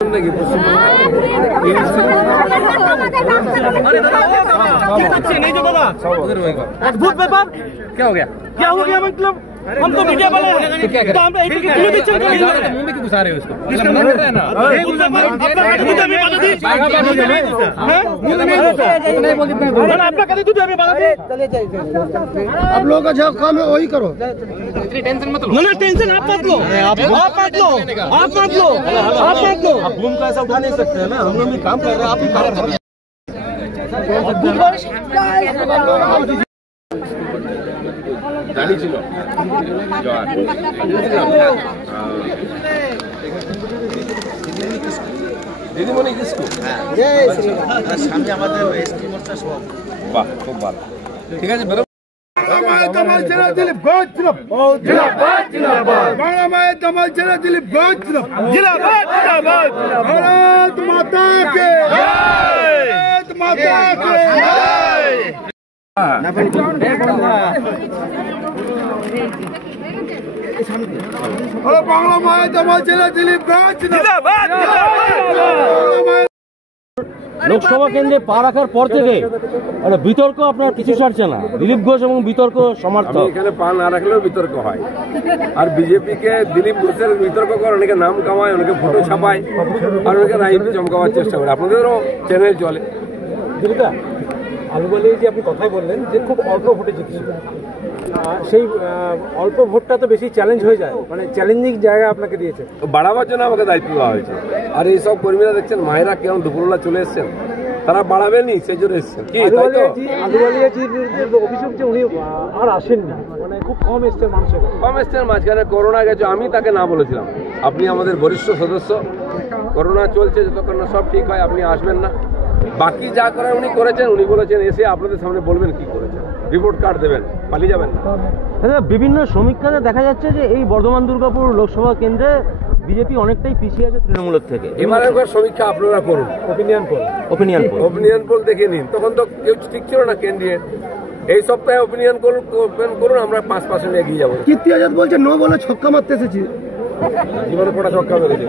अद्भुत व्यापार क्या हो गया मतलब हम तो मीडिया वाले हैं तो हम एक क्यों दीजिए मुंह में क्यों घुसा रहे हो इसको आप लोगों का जो काम है वही करो, टेंशन मत लो। टेंशन आप मत लो, आप मत लो। आप घूम का ऐसा उठा नहीं सकते है ना, हम लोग भी काम कर रहे हैं, आप भी काम कर रहे हैं। জানি ছিল দিদিমণি কিসকু সামনে আমাদের এসটি মোর্চা সব বাহ খুব ভালো ঠিক আছে বেরো दमल चला दिलीप घोष जिंदाबाद जिंदाबाद बांग्ला माए दमल चला दिलीप घोष जिंदाबाद जिंदाबाद भारत माता के भारत माता के बांग्ला माए दमल चला दिलीप घोष जिंदाबाद লোকসভা কেন্দ্রে পা রাখার পর থেকে বিতর্ক আপনার কিছু ছাড়ছে না, দিলীপ ঘোষ এবং বিতর্ক সমর্থক। এখানে পা না রাখলেও বিতর্ক হয়, আর বিজেপিকে দিলীপ ঘোষের বিতর্ক করে অনেকে নাম কামায়, অনেকে ফটো ছাপায়, আর অনেকে রাজনীতি চমকাবার চেষ্টা করে। আপনাদেরও চ্যানেল চলে। দিলীপদা, আলুবালি যে আপনি কথাই বললেন যে খুব অল্প ভোটে জিতছিল, সেই অল্প ভোটটা তো বেশি চ্যালেঞ্জ হয়ে যায়, মানে চ্যালেঞ্জিং জায়গা আপনাকে দিয়েছে। বাড়াবার জন্য আমাকে দায়িত্ব দেওয়া হয়েছে। আর এইসব কর্মীরা দেখছেন মায়েরা কেমন দুপুরবেলা চলে এসছেন, তারা বাড়াবেনি সেই জন্য এসছেন। কি আলুবালিয়াজির বিরুদ্ধে অভিযোগ যে উনি আর আসেননি, মানে খুব কম এসছেন মানুষের কাছে। কম এসছেন, মাঝখানে করোনা গেছে, আমি তাকে না বলেছিলাম আপনি আমাদের বরিষ্ঠ সদস্য, করোনা চলছে, যতক্ষণ না সব ঠিক হয় আপনি আসবেন না। বাকি যা করার উনি করেছেন, উনি বলেছেন এসে আপনাদের সামনে বলবেন কি করেছেন, রিপোর্ট কার্ড দেবেন, পালিয়ে যাবেন না। বিভিন্ন সমীক্ষাতে দেখা যাচ্ছে যে এই বর্ধমান দুর্গাপুর লোকসভা কেন্দ্রে বিজেপি অনেকটাই পিছিয়ে আছে তৃণমূলের থেকে। এবার একবার সমীক্ষা আপনারা করুন, ওপিনিয়ন পোল দেখে নিন। তখন তো কেউ ঠিক ছিল না ক্যান্ডিডেট, এই সপ্তাহে ওপিনিয়ন করুন, আমরা 5% এগিয়ে যাবো। কীর্তি আজাদ বলছে নো বলে ছক্কা মারতে এসেছি, জীবনে পড়া ছক্কা মেরেছে।